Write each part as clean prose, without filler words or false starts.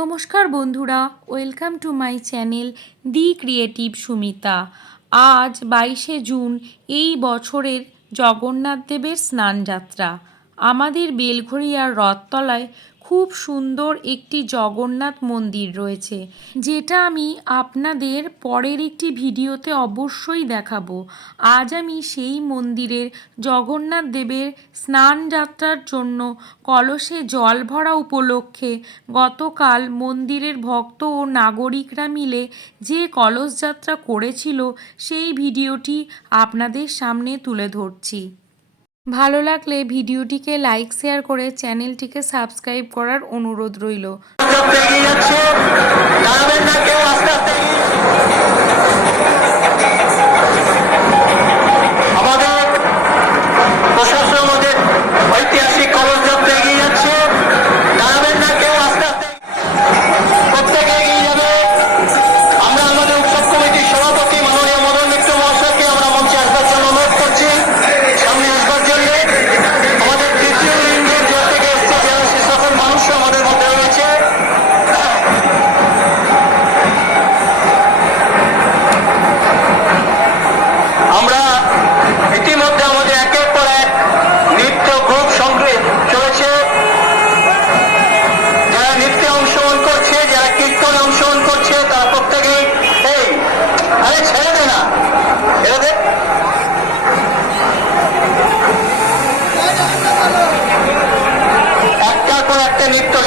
নমস্কার বন্ধুরা, welcome to my channel the creative Sumita. আজ 22শে জুন, এই বছরের জগন্নাথ দেবের স্নানযাত্রা। আমাদের বেলঘড়িয়ার রথতলায় খুব সুন্দর একটি জগন্নাথ মন্দির রয়েছে, যেটা আমি আপনাদের পরের একটি ভিডিওতে অবশ্যই দেখাবো। আজ আমি সেই মন্দিরের জগন্নাথ দেবের স্নান যাত্রার জন্য কলসে জল ভরা উপলক্ষে গতকাল মন্দিরের ভক্ত ও নাগরিকরা মিলে যে কলস যাত্রা করেছিল, সেই ভিডিওটি আপনাদের সামনে তুলে ধরছি। ভালো লাগলে ভিডিওটিকে লাইক শেয়ার করে চ্যানেলটিকে সাবস্ক্রাইব করার অনুরোধ রইল।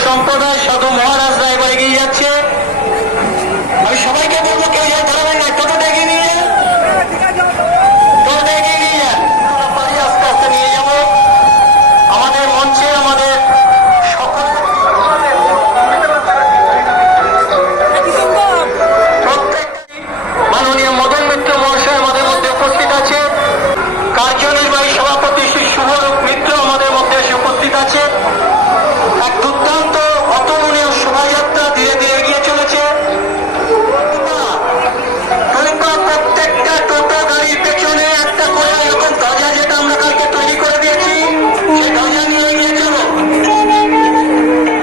সম্প্রদায় সাধু মহারাজরা এবার এগিয়ে যাচ্ছে। আমি সবাইকে বলবো, কেউ যান ধরাবেন না, টোটোটা এগিয়ে নিয়ে যান, টোটোটা এগিয়ে নিয়ে যান। আস্তে আস্তে নিয়ে যাবো আমাদের মঞ্চে। আমাদের সকল প্রত্যেকটি মাননীয় মদন মিত্র মহাশয় আমাদের মধ্যে উপস্থিত আছে। কার্যনির্বাহী সভাপতি শ্রী শুভরূপ মিত্র আমাদের মধ্যে এসে উপস্থিত আছে। এক দুর্দান্ত অতুলনীয় শোভাযাত্রা ধীরে ধীরে এগিয়ে চলেছে। প্রত্যেকটা টোটো গাড়ির পেছনে একটা করে এরকম ধ্বজা, যেটা আমরা কালকে তৈরি করে দিয়েছি, সেই ধ্বজা নিয়ে এগিয়ে চলো।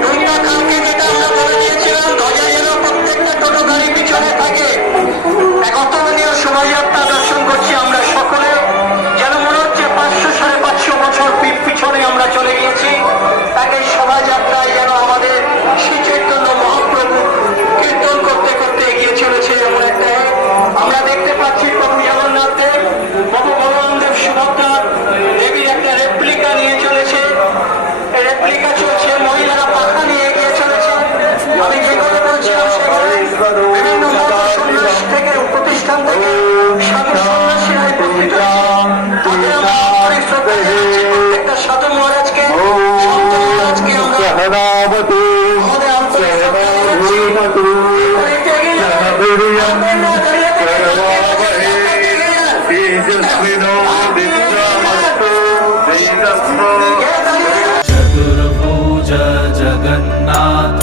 দুইটা কালকে যেটা আমরা বলে দিয়েছিলাম, ধ্বজা যেন প্রত্যেকটা টোটো গাড়ির পিছনে থাকে। এক অতুলনীয় শোভাযাত্রা দর্শন করছি আমরা সকলে, যেন মনে হচ্ছে 500-550 বছর পিছনে আমরা চলে গিয়েছি। তাকে শোভাযাত্রায় যেন আমাদের শ্রী চৈতন্য মহাপ্রভু কীর্তন করতে করতে এগিয়ে চলেছে। এমন একটা আমরা দেখতে পাচ্ছি প্রভু জগন্নাথ দেব, প্রভু বলরাম দেব, সুভদ্রা দেবীর একটা রেপ্লিকা নিয়ে চলেছে। এই রেপ্লিকা চলছে, মহিলারা পাখা নিয়ে এগিয়ে চলেছে। আমি যেগুলো বলছিলাম সেগুলো বিভিন্ন মত সন্ন্যাস থেকে, প্রতিষ্ঠান থেকে সাধু সন্ন্যাসীরা উপস্থিত হয়েছে। তাদের আমরা আন্তরিক শ্রদ্ধা জানাচ্ছি। প্রত্যেকটা সাধু মহারাজকে, সন্ত মহারাজকে আমরা আমাদের আন্তরিক শ্রদ্ধা জানাচ্ছি। चतुर्भुज जगन्नाथ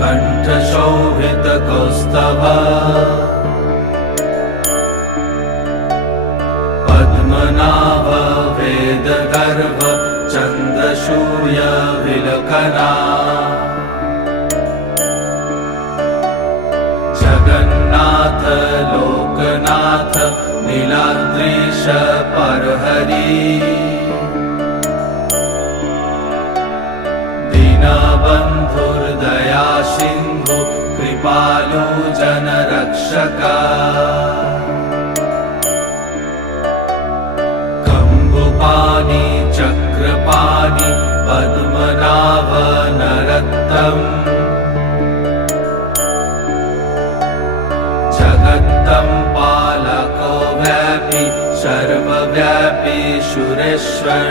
कंठ शोभित कौस्तभ पद्मनाभ वेद गर्भ चंद्रसूर्य विलखना जगन्नाथ लोकनाथ नीलाद्रीश परहरि दीनबन्धुर्दया सिन्धु कृपालु जनरक्षका कम्बुपाणि चक्रपाणि पद्मनाभ नरत्तम जगत्तं पालको व्यापी सर्वव्यापी सुरेश्वर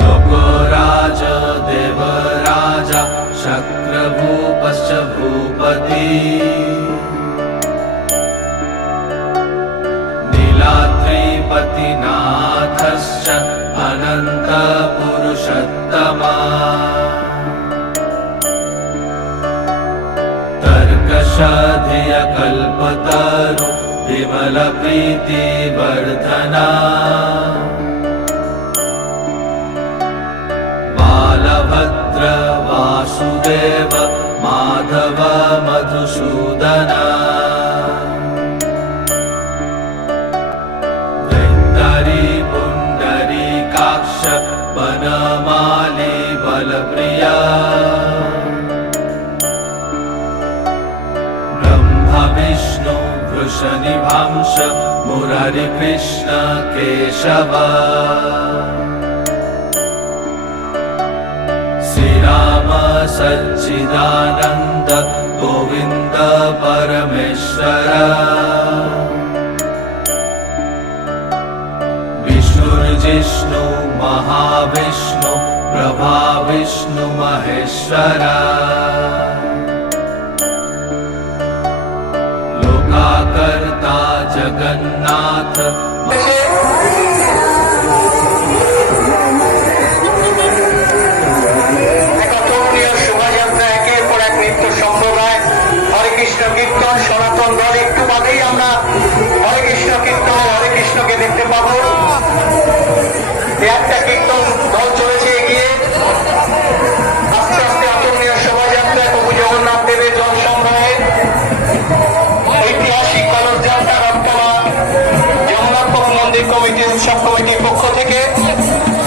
लोकोराज देवराजा शक्रभूपश्च भूपति नीलाद्रिपतिनाथश्च अनन्तपुरुषोत्तमा तर्कशधिय कल्पतरु विमल प्रीति वर्धना बालभद्र वासुदेव माधव मधुसूदन धैर्धरि पुण्डरीकाक्ष वनमाली बलप्रिया ब्रह्म विष्णु वृषनिभांश मुरारी कृष्ण केशव श्रीराम सच्चिदानन्द गोविन्द परमेश्वर विष्णुर्जिष्णु महाविष्णु प्रभा विष्णु महेश्वर लोकाकर्ता जगन्नाथ শোভাযাত্রা একের পর এক নৃত্য সম্প্রদায় হরে কৃষ্ণ কীর্তন সনাতন দল একটু বাদেই আমরা হরে কৃষ্ণ কীর্তন হরে কৃষ্ণকে দেখতে পাবো। একটা কীর্তন দল চলেছে এগিয়ে আস্তে আস্তে অতুলনীয় শোভাযাত্রা প্রভু জগন্নাথ দেবের জল সংগ্রহে ঐতিহাসিক কলস যাত্রা রপ্তমা জগন্নাথ মন্দির কমিটি উৎসব কমিটির পক্ষ থেকে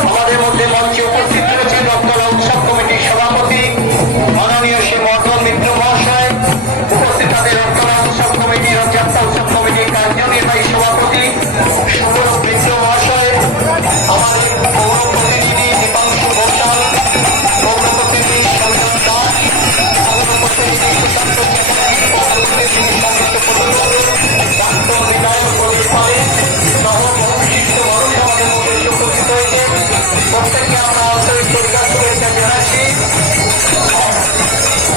আমাদের মধ্যে মঞ্চে উপস্থিত রয়েছেন রপ্তলা উৎসব কমিটির সভাপতি মাননীয় শ্রী মর্দন মিত্র মহাশয়, উপস্থিত আছেন রপ্তলা উৎসব কমিটি রথযাত্রা উৎসব কমিটির কার্যনির্বাহী সভাপতি সুব্রত মিত্র মহাশয়, আমাদের পৌর প্রতিনিধি দীপাংশু ঘোষাল, পৌর প্রতিনিধি সঞ্জয় দাস, পৌর প্রতিনিধি সুশান্ত চ্যাটার্জি, পৌর প্রতিনিধি সংযুক্ত প্রতিনিধি প্রাক্তন বিধায়ক প্রদীপ পালে সহ বহু বিশিষ্ট মানুষ আমাদের মধ্যে এসে উপস্থিত হয়েছে। প্রত্যেককে আমরা আন্তরিক পরিবার শুভেচ্ছা জানাচ্ছি।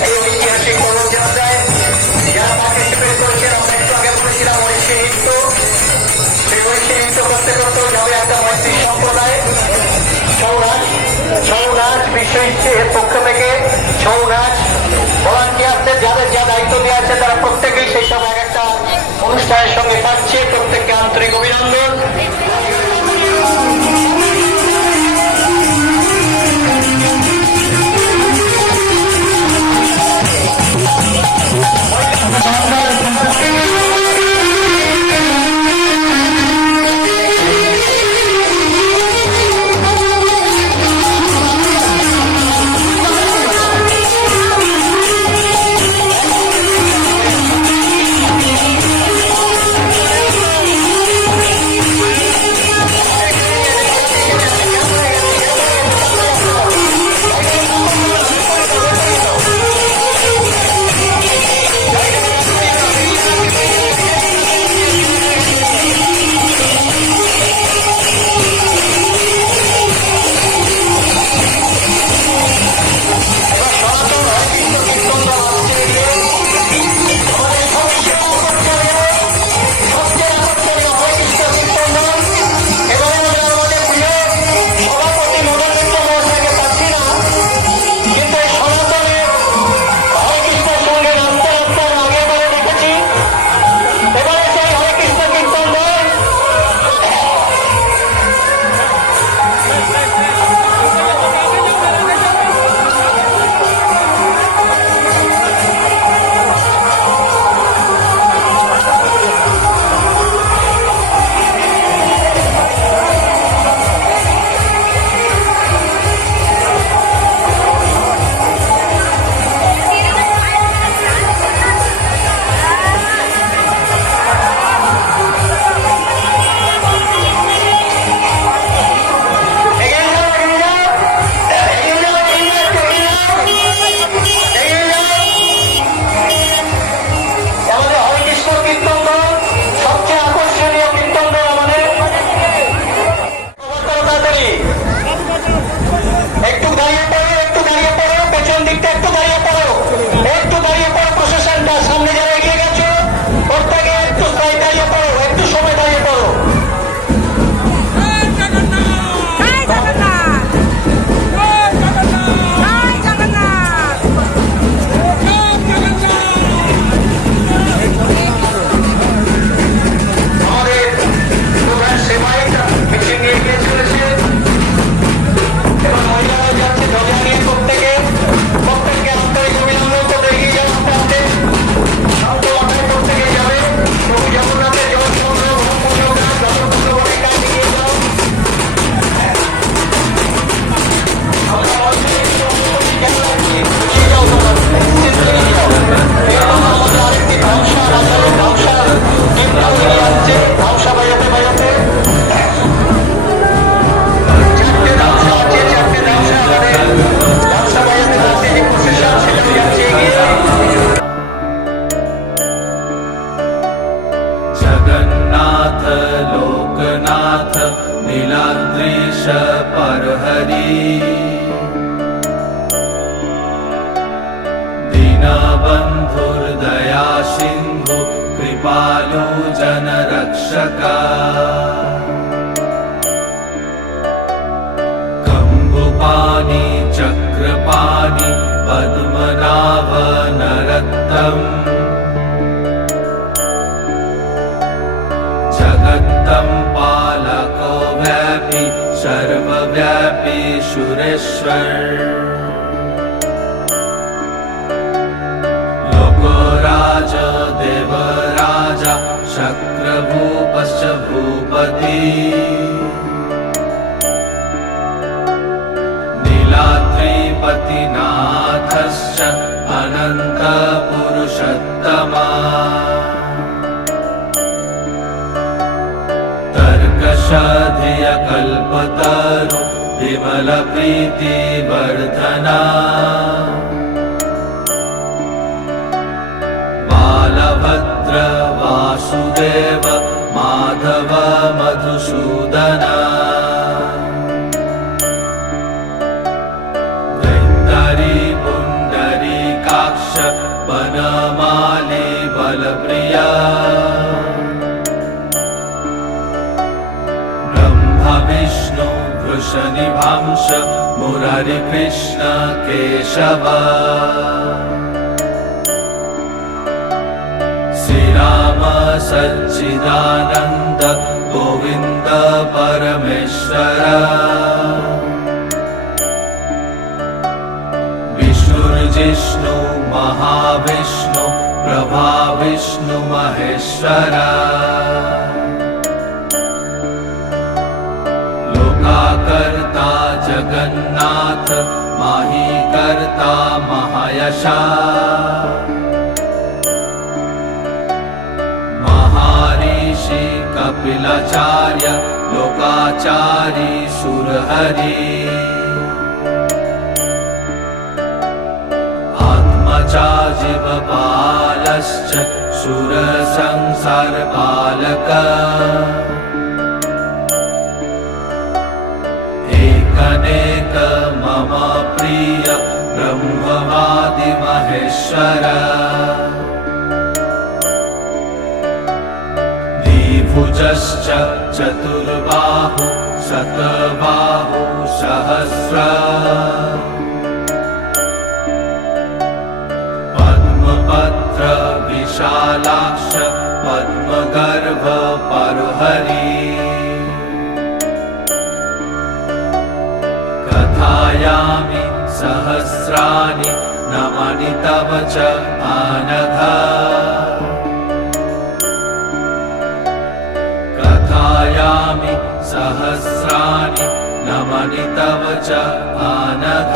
এই ঐতিহাসিক কলসযাত্রায় যারা পার্টিসিপেট করেছেন আমরা একটু আগে বলেছিলাম ঐশী নৃত্য, সেই ঐশী নৃত্য করতে করতে যাবে একটা মৈত্রী সম্প্রদায় ছৌ নাচ বিশ্ব এর পক্ষ থেকে ছৌ নাচ ভলান্টিয়ারদের যাদের যা দায়িত্ব দেওয়া আছে তারা প্রত্যেকেই সেই সব এক একটা অনুষ্ঠানের সঙ্গে থাকছে। প্রত্যেককে আন্তরিক অভিনন্দন। दीनबन्धुर्दया सिन्धु कृपालु जनरक्षका कम्बुपाणि चक्रपाणि पद्मनाभ नरत्तम् जगत्तं पालको व्यापी सर्वव्यापी सुरेश्वर लोकराज देवराजा शक्रभूपश्च भूपति नीलाद्रिपतिनाथश्च अनन्तपुरुषोत्तमा तर्कशधियकल्पतरु विमलप्रीतिवर्धना बालभद्र वासुदेव माधव मधुसूदना दैत्तरी पुण्डरीकाक्ष वनमाली बलप्रिया विष्णु वृषनिभांश मुरारिकृष्ण केशव श्रीराम सच्चिदानन्द गोविन्द परमेश्वर विष्णुर्जिष्णु महाविष्णु प्रभाविष्णु महेश्वर कर्ता जगन्नाथ माही कर्ता महायशा महर्षि कपिलाचार्य लोकाचारी सुरहरि आत्मजा जीवपालश्च सुरसंसारपालक अनेक मम प्रिय ब्रह्मवादि महेश्वर द्विभुजश्च चतुर्बाहु शतबाहु सहस्र पद्मपत्र विशालाक्ष पद्मगर्भ परहरि कथयामि सहस्राणि नमानि तव च आनघ कथयामि सहस्राणि नमानि तव च आनघ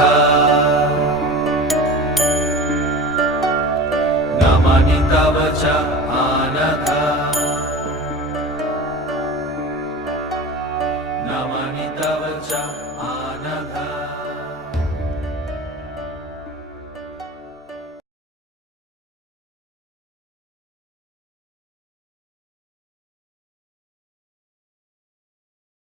नमानि तव च आनघ नमानि तव च आनघ